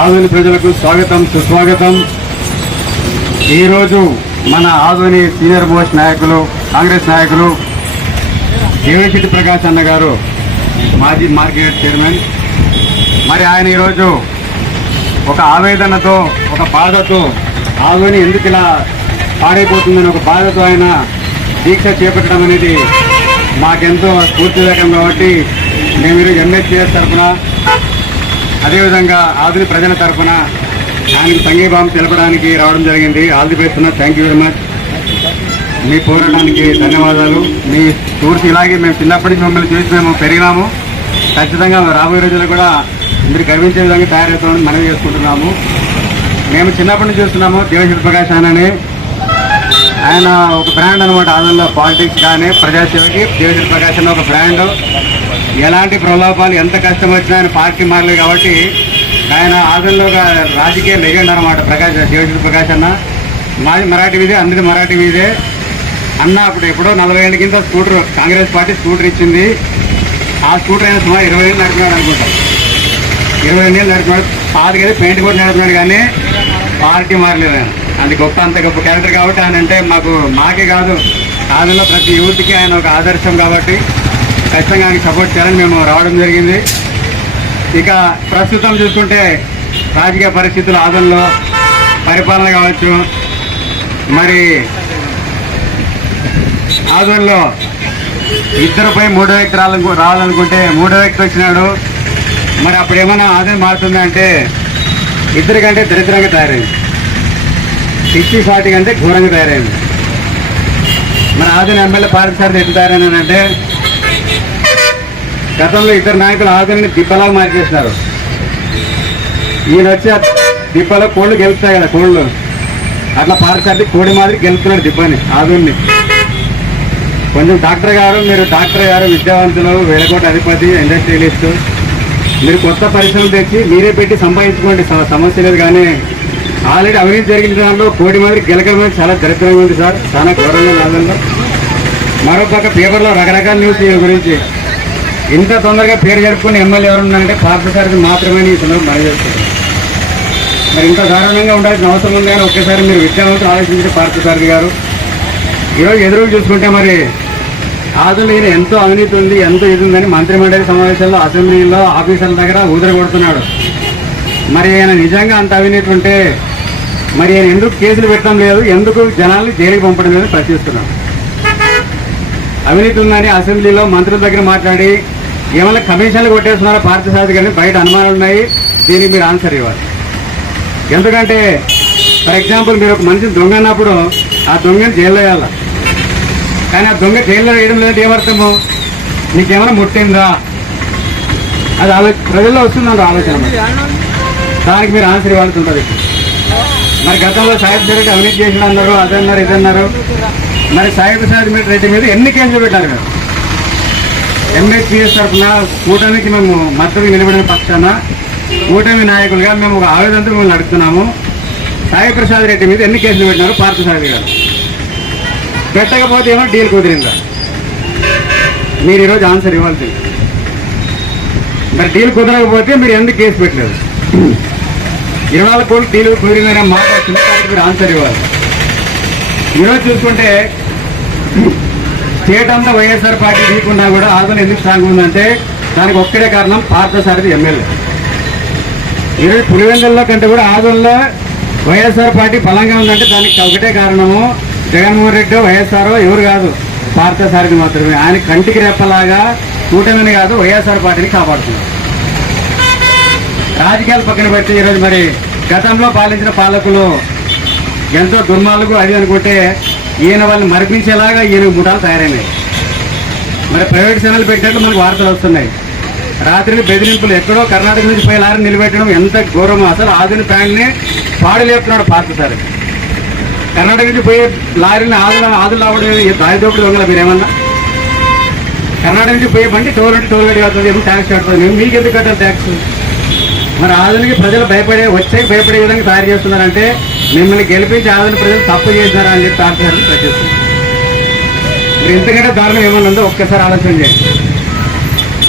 ఆధుని ప్రజలకు స్వాగతం సుస్వాగతం. ఈరోజు మన ఆధుని సీనియర్ మోస్ట్ నాయకులు కాంగ్రెస్ నాయకులు దేవిశెట్టి ప్రకాష్ అన్న గారు మాజీ మార్కెట్ చైర్మన్. మరి ఆయన ఈరోజు ఒక ఆవేదనతో ఒక బాధతో ఆధుని ఎందుకు ఇలా పాడైపోతుందని ఒక బాధతో ఆయన దీక్ష చేపట్టడం అనేది మాకెంతో స్ఫూర్తిదాయకం కాబట్టి మేము ఈరోజు ఎంఎస్సీఎస్ తరఫున అదేవిధంగా ఆదిలి ప్రజల తరఫున ఆయనకు సంఘీభావం తెలపడానికి రావడం జరిగింది. All the best thank you very much మీ పోరాటానికి ధన్యవాదాలు. మీ చూసి ఇలాగే మేము చిన్నప్పటి నుంచి మిమ్మల్ని చూసి మేము పెరిగినాము. ఖచ్చితంగా రాబోయే రోజుల్లో కూడా మీరు గర్వించే విధంగా తయారవుతామని మనవి చేసుకుంటున్నాము. మేము చిన్నప్పటి నుంచి చూస్తున్నాము. దేవశిల్ప ప్రకాష్ అని ఆయన ఒక బ్రాండ్ అనమాట ఆదంలో పాలిటిక్స్ కానీ ప్రజాసేవకి దేవశిల్ప ప్రకాష్ అనే ఒక బ్రాండ్ ఎలాంటి ప్రలోభాలు ఎంత కష్టం వచ్చినా ఆయన పార్టీ మారలేదు కాబట్టి ఆయన ఆదంలో ఒక రాజకీయ లెజెండ్ అనమాట ప్రకాష్ దేవశిల్ప ప్రకాష్ అన్న. మాది మరాఠీ మీదే అందరి మరాఠీ మీదే. అన్న అప్పుడు ఎప్పుడో నలభై ఏళ్ళ కింద స్కూటర్ కాంగ్రెస్ పార్టీ స్కూటర్ ఇచ్చింది. ఆ స్కూటర్ అయినా సుమారు ఇరవై ఏళ్ళు నడిపినాడు అనుకుంటాం. ఇరవై ఏళ్ళు నడిపినాడు. పాతకైతే పెయింట్ కూడా నడిపినాడు కానీ పార్టీ మారలేదు ఆయన. అది గొప్ప అంత గొప్ప క్యారెక్టర్ కాబట్టి ఆయన అంటే మాకు మాకే కాదు. ఆదిలో ప్రతి యూత్కి ఆయన ఒక ఆదర్శం కాబట్టి ఖచ్చితంగా ఆయనకి సపోర్ట్ చేయాలని మేము రావడం జరిగింది. ఇక ప్రస్తుతం చూసుకుంటే రాజకీయ పరిస్థితులు ఆదంలో పరిపాలన కావచ్చు మరి ఆదంలో ఇద్దరుపై మూడో వ్యక్తి రావాలను రావాలనుకుంటే మూడో వ్యక్తి వచ్చినాడు. మరి అప్పుడు ఏమైనా ఆదాయం మారుతుంది అంటే ఇద్దరి కంటే దరిద్రంగా తయారైంది. సిక్స్టీ ఫార్టీ కంటే ఘోరంగా తయారైంది. మరి ఆదిన ఎమ్మెల్యే పార్థసారథి ఎట్లా తయారైనానంటే గతంలో ఇద్దరు నాయకులు ఆదిని దిబ్బలాగా మార్చేసినారు. ఈయన వచ్చి దిబ్బలో కోళ్ళు గెలుస్తాయి కదా కోళ్ళు. అట్లా పార్థసారథి కోడి మాదిరి గెలుస్తున్నాడు దిబ్బని ఆదుని కొంచెం డాక్టర్ గారు మీరు డాక్టర్ గారు విద్యావంతులు వేలకోట అధిపతి ఇండస్ట్రియలిస్ట్ మీరు కొత్త పరిశ్రమలు తెచ్చి మీరే పెట్టి సంపాదించుకోండి. సమస్య లేదు కానీ ఆల్రెడీ అవినీతి జరిగిన దానిలో కోటి మంది గెలకడం చాలా దరిద్రంగా ఉంది సార్. చాలా ఘోరంగా నాదంలో మరోపక్క పేపర్లో రకరకాల న్యూస్ గురించి. ఇంత తొందరగా పేరు జరుపుకుని ఎమ్మెల్యే ఎవరున్నారంటే పార్థసారథి మాత్రమే ఈ సందర్భం మనం చేస్తారు మరి ఇంత దారుణంగా ఉండాల్సిన అవసరం ఉంది కానీ ఒకేసారి మీరు విద్యావంతులు ఆలోచించే పార్థసారథి గారు. ఈరోజు ఎదురు చూసుకుంటే మరి ఆదులు ఈయన ఎంతో అవినీతి ఉంది ఎంతో ఇది ఉందని మంత్రిమండలి సమావేశాల్లో అసెంబ్లీలో ఆఫీసర్ల దగ్గర ఊదరగొడుతున్నాడు. మరి ఆయన నిజంగా అంత అవినీతి ఉంటే మరి ఆయన ఎందుకు కేసులు పెట్టడం లేదు ఎందుకు జనాల్ని జైలుకి పంపడం లేదు ప్రశ్నిస్తున్నాడు అవినీతి ఉందని అసెంబ్లీలో మంత్రుల దగ్గర మాట్లాడి ఏమైనా కమిషన్లు కొట్టేస్తున్నారో పార్థసారథి గారిని బయట అనుమానాలు ఉన్నాయి. దీనికి మీరు ఆన్సర్ ఇవ్వాలి. ఎందుకంటే ఫర్ ఎగ్జాంపుల్ మీరు ఒక మనిషిని దొంగ అన్నప్పుడు ఆ దొంగని జైల్లో వేయాలి? కానీ ఆ దొంగ జైల్లో వేయడం లేదంటే ఏమర్థము నీకేమైనా ముట్టిందా? అది ఆలో ప్రజల్లో వస్తుందండి ఆలోచన. దానికి మీరు ఆన్సర్ ఇవ్వాల్సి ఉంటుంది. మరి గతంలో సాహిబ్ రెడ్డి అవినీతి చేసిన అన్నారు అదన్నారు ఇదన్నారు. మరి సాహిబ్ సాహిబ్ రెడ్డి మీద ఎన్ని కేసులు పెట్టారు కదా ఎంఎస్పీఎస్ తరఫున కూటమికి మేము మద్దతు నిలబడిన పక్షాన కూటమి నాయకులుగా మేము ఒక ఆవేదనతో మిమ్మల్ని నడుపుతున్నాము సాయి ప్రసాద్ రెడ్డి మీద ఎన్ని కేసులు పెట్టినారు? పార్థసారథి గారు. పెట్టకపోతే ఏమో డీల్ కుదిరిందా? మీరు ఈరోజు ఆన్సర్ ఇవ్వాల్సి మరి డీల్ కుదరకపోతే మీరు ఎందుకు కేసు పెట్టలేదు? ఇరవై కోట్లు డీల్ కుదిరిందనే మాట వచ్చింది. మీరు ఆన్సర్ ఇవ్వాలి. ఈరోజు చూసుకుంటే స్టేట్ అంతా వైఎస్ఆర్ పార్టీ వీకున్నా కూడా ఆదరణ ఎందుకు స్ట్రాంగ్ ఉందంటే దానికి ఒక్కడే కారణం పార్థసారథి ఎమ్మెల్యే. ఈరోజు పులివెందుల్లో కంటే కూడా ఆదరణలో వైఎస్ఆర్ పార్టీ బలంగా ఉందంటే దానికి ఒకటే కారణము జగన్మోహన్ రెడ్డి వైఎస్ఆర్ ఎవరు కాదు పార్థసారథి మాత్రమే. ఆయన కంటికి రెప్పలాగా కూటమిని కాదు వైఎస్ఆర్ పార్టీని కాపాడుతున్నారు. రాజకీయాలు పక్కన పెట్టి ఈరోజు మరి గతంలో పాలించిన పాలకులు ఎంతో దుర్మార్గు అది అనుకుంటే ఈయన వాళ్ళని మరిపించేలాగా ఈయన ముఠాలు తయారైనాయి. మరి ప్రైవేట్ ఛానల్ పెట్టినట్లు మనకు వార్తలు వస్తున్నాయి. రాత్రి బెదిరింపులు ఎక్కడో కర్ణాటక నుంచి పోయి లారీ నిలబెట్టడం ఎంత ఘోరమో అసలు ఆదిని ప్యాంట్ని పాడు లేపుతున్నాడు పాత సార్. కర్ణాటక నుంచి పోయి లారీని ఆదుల ఆదులు రావడం దారి దొంగల మీరేమన్నా? కర్ణాటక నుంచి పోయే బండి టోల్ అంటే టోల్ గడి కడుతుంది ఏమో ట్యాక్స్ కడుతుంది. మేము మీకు ఎందుకు కట్టాలి ట్యాక్స్? మరి ఆదునికి ప్రజలు భయపడే వచ్చే భయపడే విధంగా తయారు చేస్తున్నారంటే మిమ్మల్ని గెలిపించి ఆదరణ ప్రజలు తప్పు చేశారా అని చెప్పి తాత్సారిని ప్రశ్నిస్తున్నారు మరి ఇంతకంటే దారుణం ఏమన్నా ఉందో? ఒక్కసారి ఆలోచన చేయండి.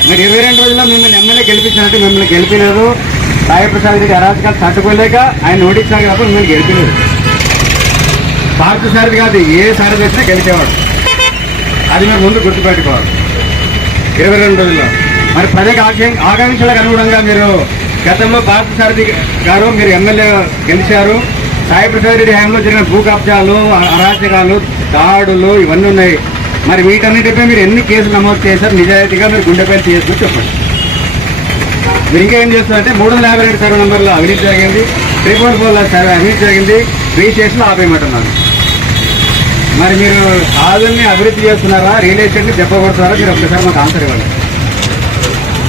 మరి ఇరవై రెండు రోజుల్లో మిమ్మల్ని ఎమ్మెల్యే గెలిపించినట్టు మిమ్మల్ని గెలిపినారు. సాయప్రసాద్ రెడ్డి అరాచకాలు తట్టుకోలేక ఆయన నోటీస్ కాబట్టి మిమ్మల్ని గెలిచలేదు భారత సారథి కాదు ఏ సారథి వచ్చినా గెలిచేవాడు. అది మీరు ముందు గుర్తుపెట్టుకోవాలి. ఇరవై రెండు రోజుల్లో. మరి ప్రజలకు ఆకాంక్ష ఆకాంక్షలకు అనుగుణంగా మీరు గతంలో భారత సారథి గారు మీరు ఎమ్మెల్యే గెలిచారు. సాయి ప్రసాద్ రెడ్డి హయాంలో జరిగిన భూ కబ్జాలు అరాచకాలు దాడులు ఇవన్నీ ఉన్నాయి. మరి వీటన్నిటిపై మీరు ఎన్ని కేసులు నమోదు చేశారు? నిజాయితీగా మీరు గుండెపై చేస్తున్నారు చెప్పండి. మీరు ఇంకా ఏం చేస్తారంటే మూడు వందల యాభై రెండు సర్వే నెంబర్లో అవినీతి జరిగింది. ఫోర్ ఫోర్లో సర్వే అవినీతి జరిగింది. రిజిస్ట్రేషన్ ఆపేయమంటున్నాను మరి మీరు ఆదుల్ని అభివృద్ధి చేస్తున్నారా? రియల్ ఎస్టేట్ని దెబ్బకొడుతున్నారా మీరు ఒక్కసారి మాకు ఆన్సర్ ఇవ్వాలి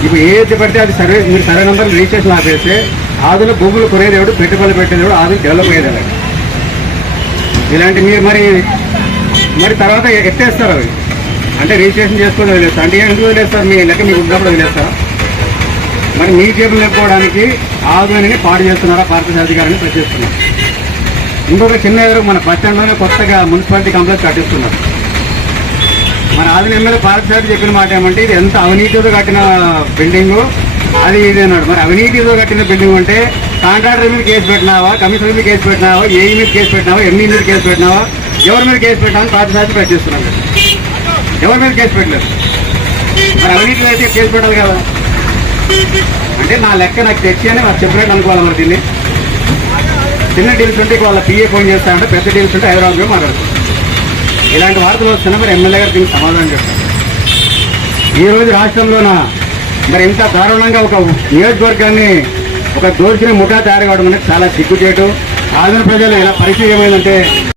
ఇప్పుడు ఏది పడితే అది సర్వే మీరు సర్వే నెంబర్ రిజిస్ట్రేషన్ ఆపేస్తే ఆదుల భూములు కొనేదేవుడు పెట్టుబడులు పెట్టేదేవుడు ఆదులు డెవలప్ అయ్యేది ఇలాంటి మీరు మరి మరి తర్వాత ఎత్తేస్తారు అవి. అంటే రిజిస్ట్రేషన్ చేసుకొని వదిలేస్తారు. అంటే ఎందుకు వదిలేస్తారు? మీ లెక్క మీకు ఉన్నప్పుడు వదిలేస్తారా? మరి మీ జేబులు నింపుకోవడానికి ఆదుని పాడు చేస్తున్నారా? పార్టీ అధికారాన్ని ప్రశ్నిస్తున్నారు. ఇంకొక చిన్న ఎదురు మన బస్ కొత్తగా మున్సిపాలిటీ కాంప్లెక్స్ కట్టిస్తున్నారు. మన ఆదిన ఎమ్మెల్యే భారత చెప్పిన మాట ఏమంటే ఇది ఎంత అవినీతితో కట్టిన బిల్డింగ్ అది ఇది అన్నాడు. మరి అవినీతితో కట్టిన బిల్డింగ్ అంటే కాంట్రాక్టర్ మీద కేసు పెట్టినావా? కమిషనర్ మీద కేసు పెట్టినావా? ఏఈ మీద కేసు పెట్టినావా? ఎంఈ మీద కేసు పెట్టినావా? ఎవరి మీద కేసు పెట్టినా భారత సార్ ఎవరి మీద కేసు పెట్టలేదు? మరి అవినీతిలో అయితే కేసు పెట్టాలి కదా. అంటే నా లెక్క నాకు తెచ్చి అని వాళ్ళు చెప్పినట్టు అనుకోవాలి మరి దీన్ని. చిన్న డీల్స్ ఉంటే వాళ్ళ పిఏ ఫోన్ చేస్తామంటే పెద్ద డీల్స్ ఉంటే హైదరాబాద్లో మాట్లాడుతుంది ఇలాంటి వార్తలు వస్తున్నా మరి ఎమ్మెల్యే గారు దీనికి సమాధానం చెప్తాను ఈరోజు రోజు రాష్ట్రంలోన మరి ఇంత దారుణంగా ఒక నియోజకవర్గాన్ని ఒక దోచిన ముఠా తయారు కావడం అనేది చాలా సిగ్గుచేటు ఆంధ్ర ప్రజలు ఇలా పరిచయం ఏమైందంటే